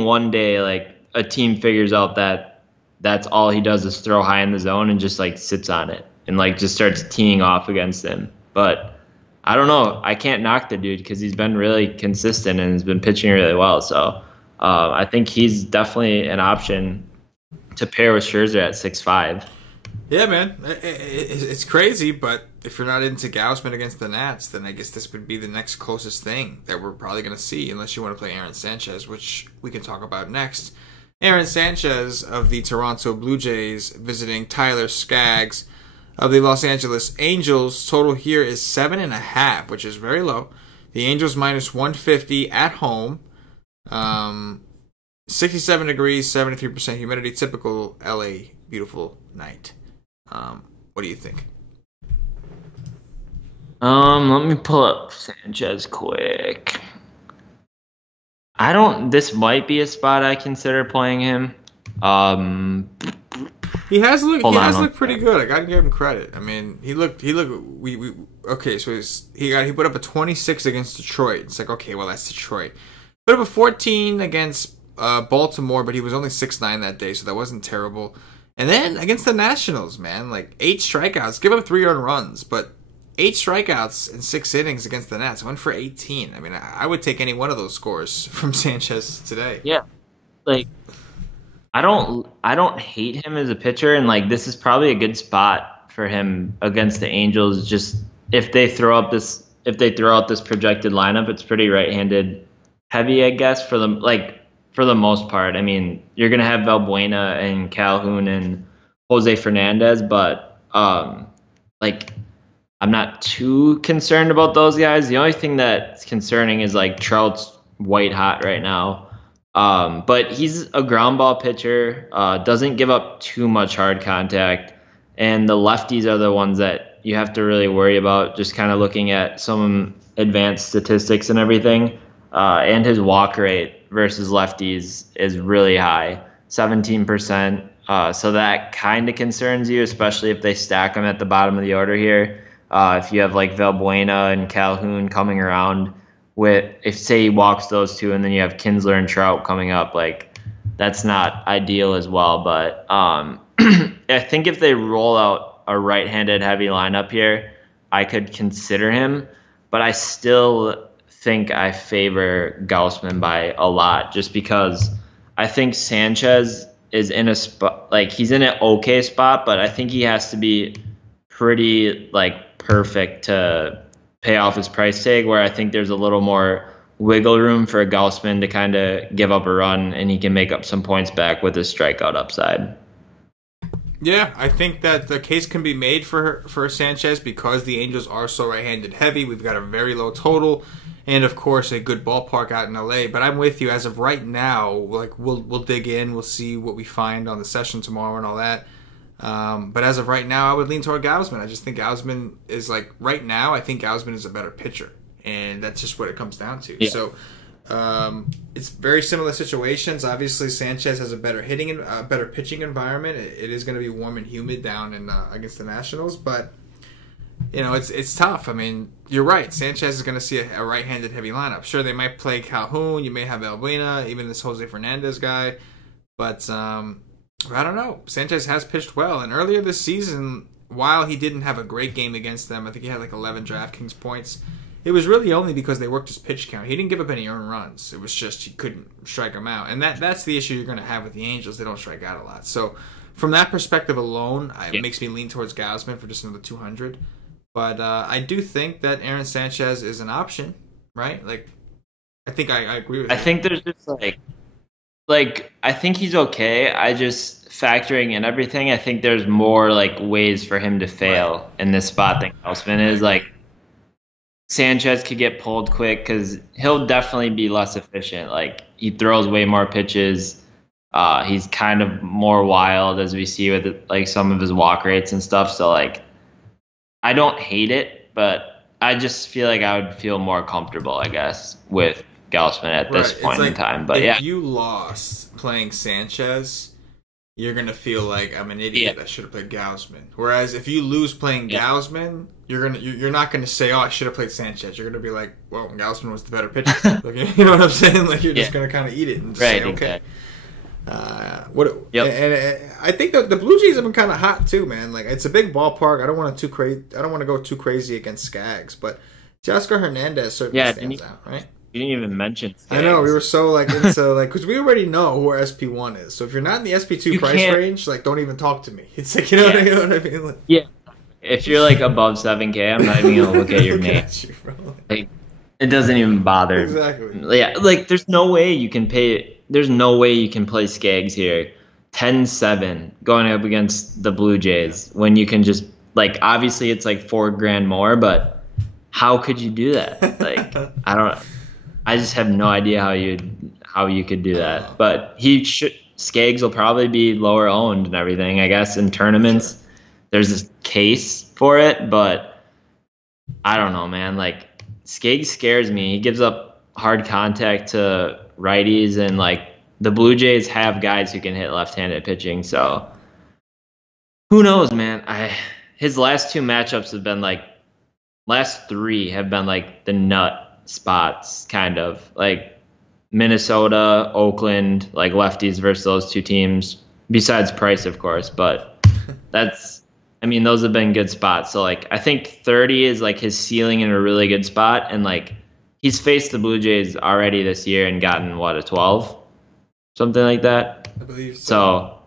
one day like a team figures out that that's all he does is throw high in the zone and just like sits on it and like just starts teeing off against him. But I don't know. I can't knock the dude because he's been really consistent and has been pitching really well. So I think he's definitely an option to pair with Scherzer at 6.5. Yeah, man. It's crazy, but if you're not into Gausman against the Nats, then I guess this would be the next closest thing that we're probably going to see, unless you want to play Aaron Sanchez, which we can talk about next. Aaron Sanchez of the Toronto Blue Jays visiting Tyler Skaggs of the Los Angeles Angels. Total here is 7.5, which is very low. The Angels minus 150 at home. 67 degrees, 73% humidity, typical LA beautiful night. What do you think? Let me pull up Sanchez quick. This might be a spot I consider playing him. He has looked pretty good. I gotta give him credit. I mean, he okay, so he put up a 26 against Detroit. It's like, okay, well, that's Detroit. Put up a 14 against Baltimore, but he was only 6'9" that day, so that wasn't terrible. And then against the Nationals, man, like 8 strikeouts, give up 3 earned runs, but 8 strikeouts in 6 innings against the Nats, 1 for 18. I mean, I would take any one of those scores from Sanchez today. Yeah, like I don't hate him as a pitcher, and like this is probably a good spot for him against the Angels. Just if they throw out this projected lineup, it's pretty right-handed heavy, I guess, for the most part. I mean, you're going to have Valbuena and Calhoun and Jose Fernandez, but like I'm not too concerned about those guys. The only thing that's concerning is like Trout's white hot right now. But he's a ground ball pitcher, doesn't give up too much hard contact, and the lefties are the ones that you have to really worry about, just kind of looking at some advanced statistics and everything. And his walk rate versus lefties is really high, 17%. So that kind of concerns you, especially if they stack them at the bottom of the order here. If you have like Valbuena and Calhoun coming around, if say he walks those two and then you have Kinsler and Trout coming up, like that's not ideal as well. But I think if they roll out a right-handed heavy lineup here, I could consider him, but I still think I favor Gausman by a lot, just because I think Sanchez is in a spot, like he's in an okay spot, but I think he has to be pretty like perfect to pay off his price tag, where I think there's a little more wiggle room for Gausman to kind of give up a run and he can make up some points back with his strikeout upside. Yeah, I think that the case can be made for Sanchez because the Angels are so right-handed heavy. We've got a very low total, and of course a good ballpark out in LA. But I'm with you as of right now. Like we'll dig in, we'll see what we find on the session tomorrow and all that. But as of right now, I would lean toward Gausman. I just think Gausman is like right now. I think Gausman is a better pitcher, and that's just what it comes down to. Yeah. So it's very similar situations. Obviously, Sanchez has a better better pitching environment. It is going to be warm and humid down in against the Nationals, but you know it's tough. I mean, you're right. Sanchez is going to see a right-handed heavy lineup. Sure, they might play Calhoun. You may have Valbuena, even this Jose Fernandez guy, but I don't know. Sanchez has pitched well, and earlier this season, while he didn't have a great game against them, I think he had like 11 DraftKings points. It was really only because they worked his pitch count. He didn't give up any earned runs. It was just he couldn't strike them out. And that's the issue you're going to have with the Angels. They don't strike out a lot. So from that perspective alone, it makes me lean towards Gausman for just another 200. But I do think that Aaron Sanchez is an option, right? Like, I think I agree with you. I think there's just like I think he's okay. I just factoring in everything, I think there's more like ways for him to fail in this spot than Gausman is. Like, Sanchez could get pulled quick because he'll definitely be less efficient. Like, he throws way more pitches. He's kind of more wild, as we see with like some of his walk rates and stuff. So like, I don't hate it, but I just feel like I would feel more comfortable, I guess, with Gausman at this point in time. But if you lost playing Sanchez, you're gonna feel like I'm an idiot. I should have played Gausman. Whereas if you lose playing Gausman, you're not gonna say, "Oh, I should have played Sanchez." You're gonna be like, "Well, Gausman was the better pitcher." Like, you know what I'm saying? Like you're just gonna kind of eat it and just say, "Okay." And I think the Blue Jays have been kind of hot too, man. Like it's a big ballpark. I don't want to go too crazy against Skaggs, but Teoscar Hernandez certainly stands out, right? You didn't even mention Skaggs. I know we were so like into like because we already know who our SP1 is. So if you're not in the SP2 price range, like don't even talk to me. It's like you know what I mean? Like, yeah. If you're like above 7K, I'm not even gonna look at your name. Like it doesn't even bother. Exactly. Yeah. Like there's no way you can pay. There's no way you can play Skaggs here. 10-7 going up against the Blue Jays when you can just like obviously it's like $4,000 more, but how could you do that? Like I just have no idea how you could do that. But Skaggs will probably be lower owned and everything. I guess in tournaments there's this case for it, but I don't know, man. Like Skaggs scares me. He gives up hard contact to righties, and like the Blue Jays have guys who can hit left-handed pitching, so who knows, man. His last two matchups have been like last three have been like the nut spots, kind of like Minnesota, Oakland, like lefties versus those two teams, besides Price, of course, but those have been good spots. So like I think 30 is like his ceiling in a really good spot, and like he's faced the Blue Jays already this year and gotten, a 12? Something like that? I believe so.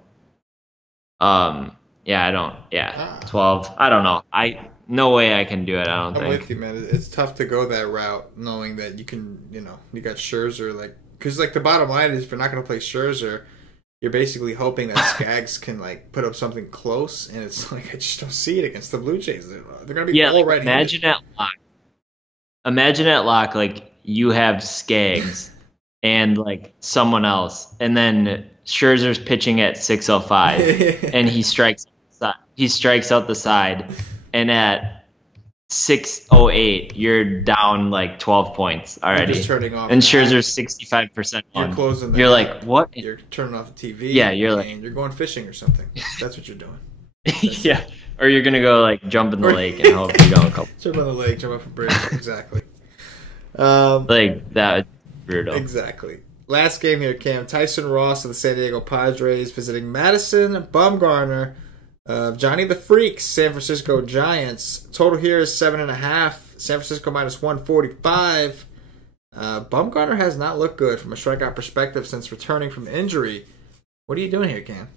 12. I don't know. No way I can do it, I don't think. I'm with you, man. It's tough to go that route knowing that you can, you got Scherzer, like, because, like, the bottom line is if you're not going to play Scherzer, you're basically hoping that Skaggs can, like, put up something close, and it's like, I just don't see it against the Blue Jays. They're going to be all right. Imagine at lock, like, you have Skaggs and, like, someone else, and then Scherzer's pitching at 6:05, and he strikes out the side, and at 6:08, you're down, like, 12 points already. Just turning off. And Scherzer's 65% on. You're closing You're like, what? You're turning off the TV. Yeah, you're like... You're going fishing or something. That's what you're doing. Yeah. Or you're going to go, like, jump in the lake and hope you don't couple. Jump on the lake, jump off a bridge. Exactly. Like, that would be brutal. Exactly. Last game here, Cam. Tyson Ross of the San Diego Padres visiting Madison Bumgarner of Johnny the Freak, San Francisco Giants. Total here is 7.5. San Francisco minus 145. Bumgarner has not looked good from a strikeout perspective since returning from injury. What are you doing here, Cam?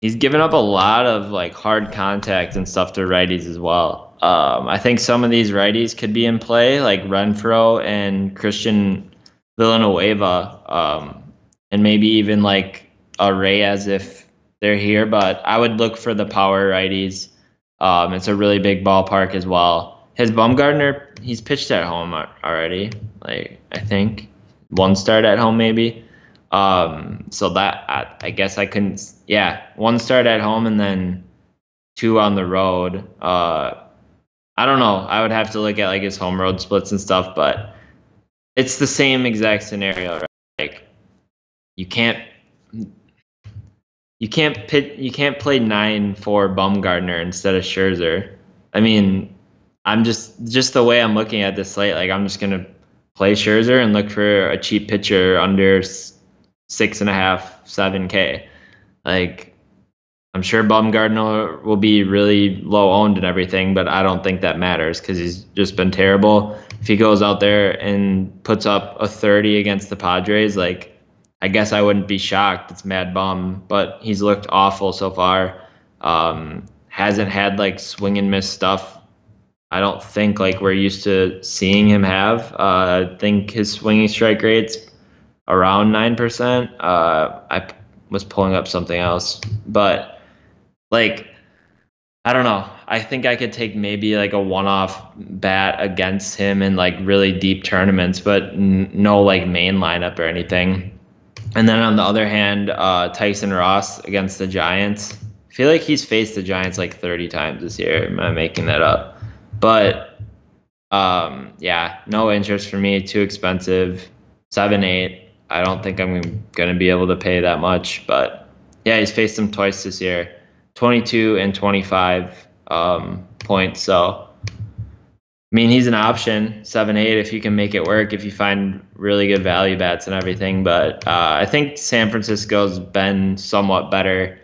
He's given up a lot of like hard contact and stuff to righties as well. I think some of these righties could be in play, like Renfroe and Christian Villanueva, and maybe even like a Reyes if they're here. But I would look for the power righties. It's a really big ballpark as well. His Bumgarner, he's pitched at home already. Like I think one start at home maybe. So that I guess I couldn't. Yeah, one start at home and then 2 on the road. I don't know. I would have to look at like his home road splits and stuff, but it's the same exact scenario, right? Like you can't play 9 for Bumgarner instead of Scherzer. I mean, I'm just the way I'm looking at this slate. Like I'm just gonna play Scherzer and look for a cheap pitcher under 6.5, 7K. Like, I'm sure Bumgarner will be really low owned and everything, but I don't think that matters because he's just been terrible. If he goes out there and puts up a 30 against the Padres, like, I guess I wouldn't be shocked. It's Mad Bum, but he's looked awful so far. Hasn't had like swing and miss stuff. I don't think like we're used to seeing him have. I think his swinging strike rate's around 9%. I was pulling up something else, but like, I don't know. I think I could take maybe like a one-off bat against him in like really deep tournaments, but no like main lineup or anything. And then on the other hand, Tyson Ross against the Giants. I feel like he's faced the Giants like 30 times this year. Am I making that up? But yeah, no interest for me. Too expensive. 7-8. I don't think I'm going to be able to pay that much. But yeah, he's faced them twice this year, 22 and 25 points. So I mean, he's an option, 7-8 if you can make it work, if you find really good value bats and everything. But I think San Francisco's been somewhat better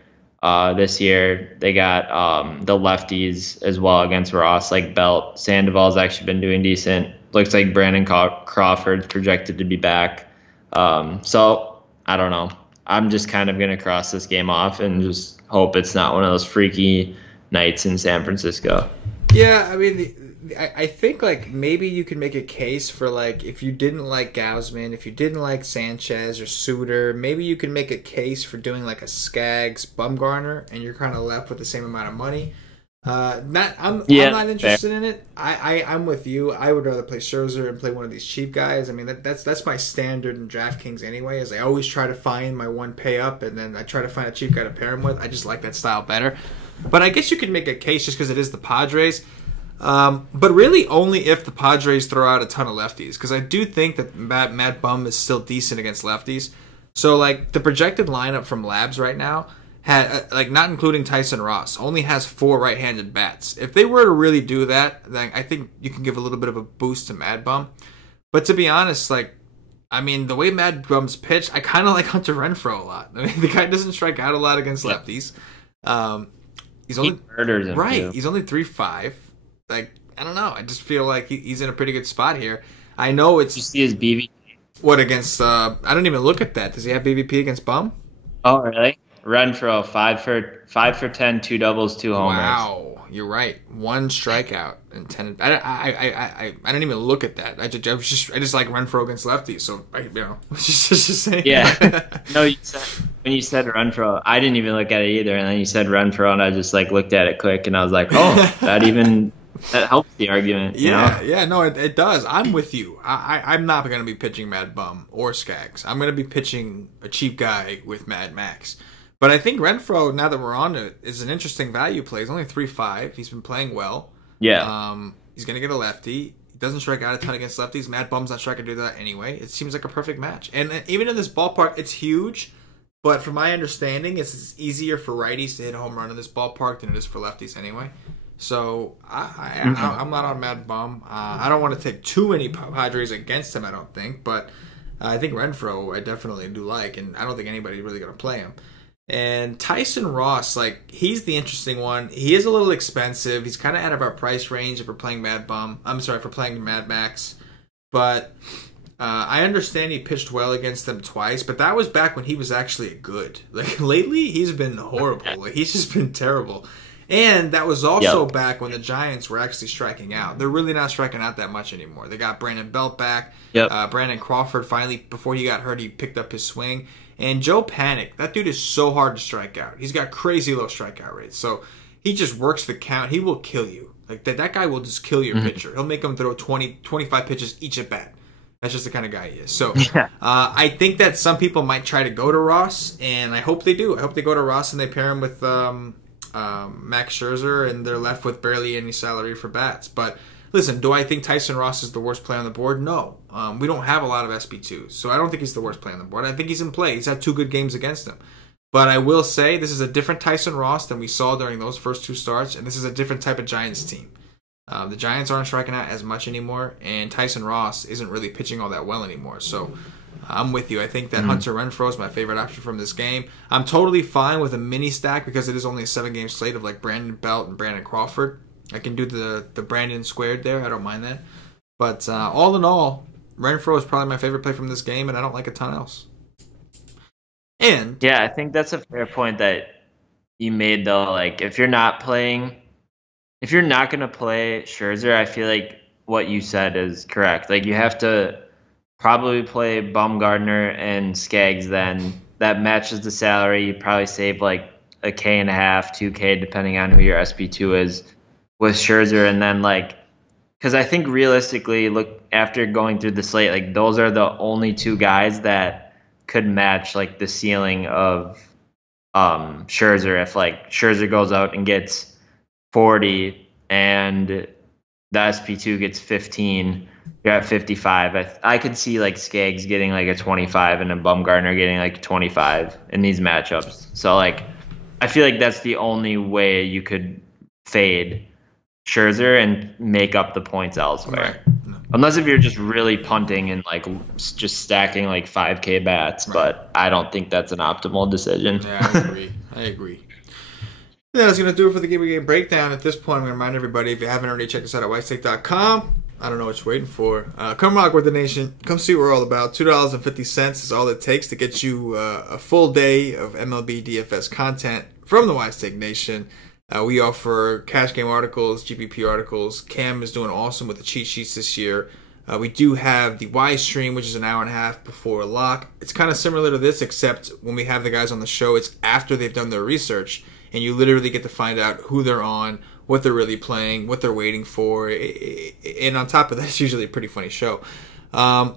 this year. They got the lefties as well against Ross, like Belt. Sandoval's actually been doing decent. Looks like Brandon Crawford's projected to be back. So I don't know. I'm just kind of going to cross this game off and just hope it's not one of those freaky nights in San Francisco. Yeah, I mean, I think like maybe you can make a case for like if you didn't like Gausman, if you didn't like Sanchez or Suter, maybe you can make a case for doing like a Skaggs Bumgarner, and you're kind of left with the same amount of money. I'm not interested in it. I'm with you. I would rather play Scherzer and play one of these cheap guys. I mean that's my standard in DraftKings anyway. Is I always try to find my one pay up, and then I try to find a cheap guy to pair him with. I just like that style better. But I guess you could make a case just because it is the Padres. But really only if the Padres throw out a ton of lefties, because I do think that Matt Bum is still decent against lefties. So like the projected lineup from Labs right now had like not including Tyson Ross only has 4 right-handed bats. If they were to really do that, then I think you can give a little bit of a boost to Mad Bum. But to be honest, like I mean the way Mad Bum's pitched, I kind of like Hunter Renfroe a lot. I mean the guy doesn't strike out a lot against lefties. He's only murders him right. too. He's only 3.5. Like I don't know. I just feel like he's in a pretty good spot here. I know it's. Did you see his BVP? What against? I don't even look at that. Does he have BVP against Bum? Oh really? Renfroe 5 for 10, 2 doubles, 2 homers. Wow, you're right. 1 strikeout and 10. I didn't even look at that. I just like Renfroe against lefties. So just saying. Yeah. No, when you said Renfroe, I didn't even look at it either, and then you said Renfroe, and I just like looked at it quick, and I was like, oh, that helps the argument. Yeah, no, it does. I'm with you. I'm not going to be pitching Mad Bum or Skaggs. I'm going to be pitching a cheap guy with Mad Max. But I think Renfroe, now that we're on it, is an interesting value play. He's only 3.5. He's been playing well. Yeah. He's going to get a lefty. He doesn't strike out a ton against lefties. Mad Bum's not striking to do that anyway. It seems like a perfect match. And even in this ballpark, it's huge. But from my understanding, it's easier for righties to hit a home run in this ballpark than it is for lefties anyway. So I'm not on Mad Bum. I don't want to take too many Padres against him, I don't think. But I think Renfroe I definitely do like. And I don't think anybody's really going to play him. And Tyson Ross, like, he's the interesting one. He is a little expensive. He's kind of out of our price range if we're playing Mad Bum. I'm sorry, for playing Mad Max. But I understand he pitched well against them twice, but that was back when he was actually good. Like, lately, he's been horrible. Like, he's just been terrible. And that was also back when the Giants were actually striking out. They're really not striking out that much anymore. They got Brandon Belt back. Brandon Crawford finally, before he got hurt, he picked up his swing. And Joe Panic, that dude is so hard to strike out. He's got crazy low strikeout rates. So he just works the count. He will kill you. Like that guy will just kill your pitcher. He'll make him throw 20, 25 pitches each at bat. That's just the kind of guy he is. So I think that some people might try to go to Ross, and I hope they do. I hope they go to Ross and they pair him with Max Scherzer, and they're left with barely any salary for bats. But listen, do I think Tyson Ross is the worst play on the board? No. We don't have a lot of SP2s, so I don't think he's the worst play on the board. I think he's in play. He's had 2 good games against him. But I will say this is a different Tyson Ross than we saw during those first 2 starts, and this is a different type of Giants team. The Giants aren't striking out as much anymore, and Tyson Ross isn't really pitching all that well anymore. So I'm with you. I think that Hunter Renfroe is my favorite option from this game. I'm totally fine with a mini stack because it is only a 7-game slate of like Brandon Belt and Brandon Crawford. I can do the Brandon squared there. I don't mind that. But all in all, Renfroe is probably my favorite play from this game, and I don't like a ton else. And yeah, I think that's a fair point that you made, though. Like, if you're not going to play Scherzer, I feel like what you said is correct. Like, you have to probably play Bumgarner and Skaggs then. That matches the salary. You probably save like $1.5K, $2K, depending on who your SP2 is with Scherzer. And then, like, because I think realistically, look, after going through the slate, like, those are the only 2 guys that could match like the ceiling of Scherzer. If like Scherzer goes out and gets 40 and the SP2 gets 15. You're at 55. I could see like Skaggs getting like a 25 and then Bumgarner getting like 25 in these matchups. So like, I feel like that's the only way you could fade Scherzer and make up the points elsewhere. Right. No. Unless if you're just really punting and like just stacking like 5K bats, right. But I don't think that's an optimal decision. Yeah, I agree. Yeah, that's going to do it for the game breakdown. At this point, I'm going to remind everybody, if you haven't already, check us out at whitestake.com. I don't know what you're waiting for. Come rock with the nation. Come see what we're all about. $2.50 is all it takes to get you a full day of MLB DFS content from the Whitestake Nation. We offer cash game articles, GPP articles. Cam is doing awesome with the cheat sheets this year. We do have the Y stream, which is an hour and a half before lock. It's kind of similar to this, except when we have the guys on the show, it's after they've done their research. And you literally get to find out who they're on, what they're really playing, what they're waiting for. And on top of that, it's usually a pretty funny show.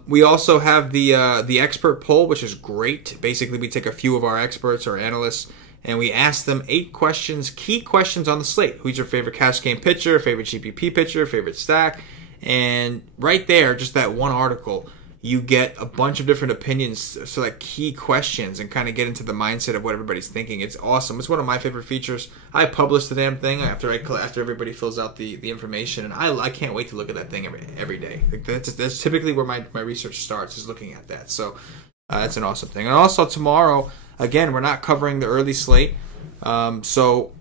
We also have the expert poll, which is great. Basically, we take a few of our experts or analysts, and we ask them 8 questions, key questions on the slate. Who's your favorite cash game pitcher, favorite GPP pitcher, favorite stack? And right there, just that one article, you get a bunch of different opinions, so like key questions, and kind of get into the mindset of what everybody's thinking. It's awesome. It's one of my favorite features. I publish the damn thing after everybody fills out the information, and I can't wait to look at that thing every day. Like that's typically where my research starts, is looking at that. So that's an awesome thing. And also tomorrow, again, we're not covering the early slate, so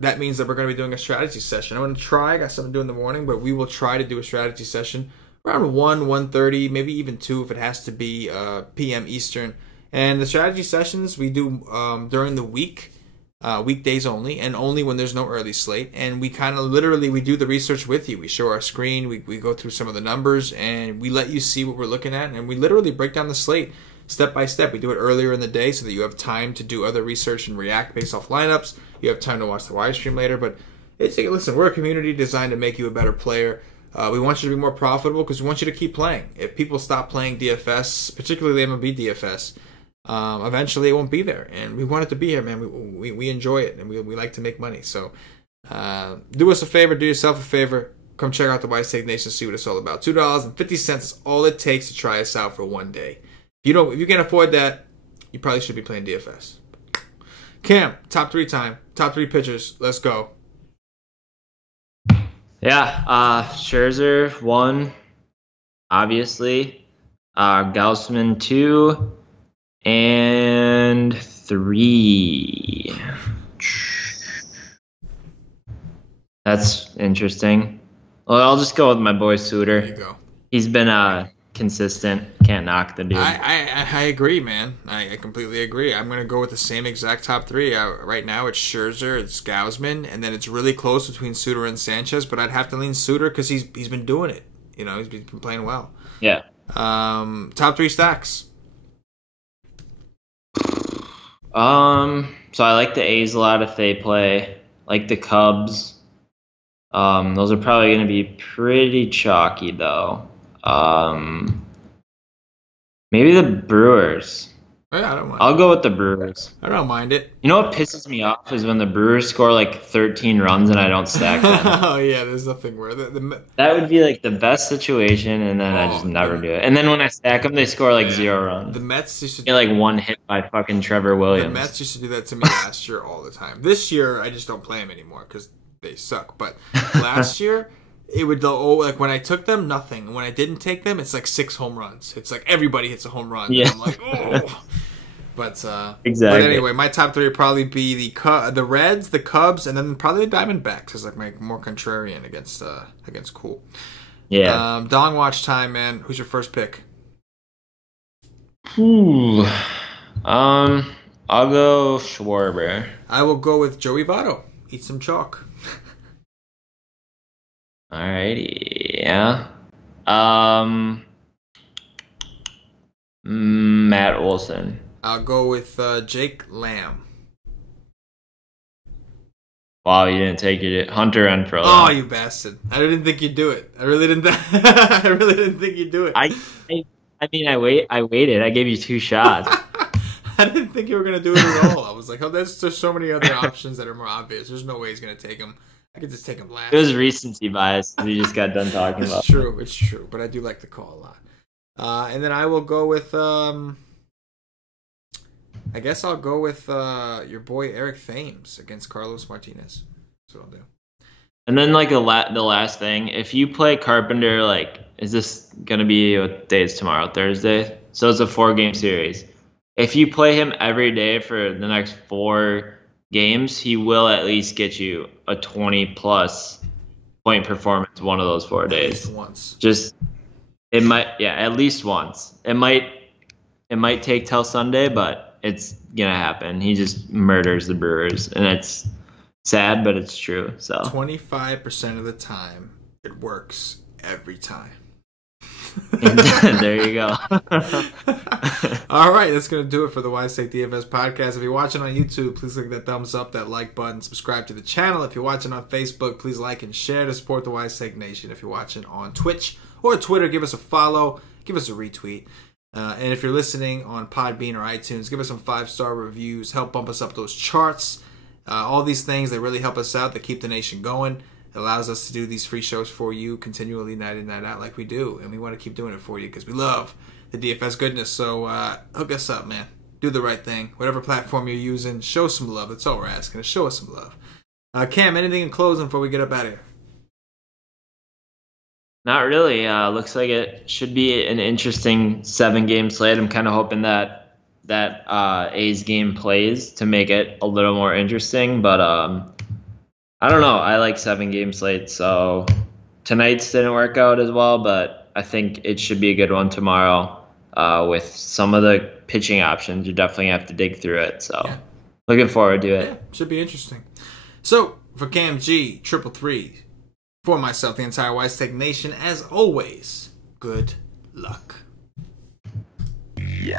that means that we're going to be doing a strategy session. I'm going to try. I got something to do in the morning, but we will try to do a strategy session around 1:30, maybe even 2 if it has to be p.m. Eastern. And the strategy sessions we do during the week, weekdays only, and only when there's no early slate. And we kind of literally, we do the research with you. We show our screen, we go through some of the numbers, and we let you see what we're looking at. And we literally break down the slate step by step. We do it earlier in the day so that you have time to do other research and react based off lineups. You have time to watch the live stream later. But listen, we're a community designed to make you a better player. We want you to be more profitable because we want you to keep playing. If people stop playing DFS, particularly the MLB DFS, eventually it won't be there. And we want it to be here, man. We enjoy it, and we like to make money. So do us a favor, do yourself a favor. Come check out the Whitestake Nation, see what it's all about. $2.50 is all it takes to try us out for one day. If you can't afford that, you probably should be playing DFS. Cam, top 3 pitchers. Let's go. Yeah, Scherzer 1, obviously. Gaussman 2, and 3. That's interesting. Well, I'll just go with my boy Suter. There you go. He's been consistent. Can't knock the dude. I agree, man. I completely agree. I'm going to go with the same exact top 3. Right now it's Scherzer, it's Gaussman, and then it's really close between Suter and Sanchez, but I'd have to lean Suter because he's been doing it. He's been playing well. Yeah. Top 3 stacks. So I like the A's a lot if they play. Like the Cubs. Those are probably going to be pretty chalky, though. Maybe the Brewers. Yeah, I don't mind. I'll go with the Brewers. I don't mind it. You know what pisses me off is when the Brewers score like 13 runs and I don't stack them. Oh yeah, there's nothing worse. That would be like the best situation, and then I just never do it. And then when I stack them, they score like 0 runs. The Mets used to get like 1 hit by fucking Trevor Williams. The Mets used to do that to me last year all the time. This year, I just don't play them anymore because they suck. But last year, it would like when I took them, nothing. When I didn't take them, it's like 6 home runs. It's like everybody hits a home run. Yeah. And I'm like, oh. But exactly. But anyway, my top 3 would probably be the Reds, the Cubs, and then probably the Diamondbacks as like my more contrarian against Cool. Yeah. Dong watch time, man. Who's your first pick? Ooh. I'll go Schwarber. I will go with Joey Votto. Eat some chalk. Alrighty. Yeah. Matt Olson. I'll go with Jake Lamb. Wow, you didn't take it. Hunter Renfroe. Oh, you bastard! I didn't think you'd do it. I really didn't. I really didn't think you'd do it. I mean, I waited. I gave you 2 shots. I didn't think you were going to do it at all. I was like, oh, there's so many other options that are more obvious. There's no way he's going to take him. I could just take him last. It was recency bias. We just got done talking about. It's true. But I do like the call a lot. And then I will go with, I guess I'll go with your boy Eric Thames against Carlos Martinez. That's what I'll do. And then like the last thing, if you play Carpenter, like, is this going to be, what day is tomorrow? Thursday? So it's a 4-game series. If you play him every day for the next 4 games, he will at least get you a 20+ point performance one of those 4 days. At least once. At least once. It might take till Sunday, but it's gonna happen. He just murders the Brewers, and it's sad, but it's true. So 25% of the time, it works every time. There you go. All right, that's going to do it for the Wise Take DFS podcast. If you're watching on YouTube, please click that thumbs up, that like button, subscribe to the channel. If you're watching on Facebook, please like and share to support the Wise Take Nation. If you're watching on Twitch or Twitter, give us a follow, give us a retweet. And if you're listening on Podbean or iTunes, give us some 5-star reviews, help bump us up those charts. All these things, they really help us out. They keep the nation going. It allows us to do these free shows for you continually, night in, night out, like we do. And we want to keep doing it for you because we love the DFS goodness. So hook us up, man. Do the right thing. Whatever platform you're using, show some love. That's all we're asking. Show us some love. Cam, anything in closing before we get up out of here? Not really. Looks like it should be an interesting 7-game slate. I'm kind of hoping that A's game plays to make it a little more interesting. But I don't know. I like 7-game slates, so tonight's didn't work out as well, but I think it should be a good one tomorrow with some of the pitching options. You're definitely going to have to dig through it, so yeah. Looking forward to it. Yeah, should be interesting. So, for KamG333, for myself, the entire Wise Take Nation, as always, good luck. Yeah.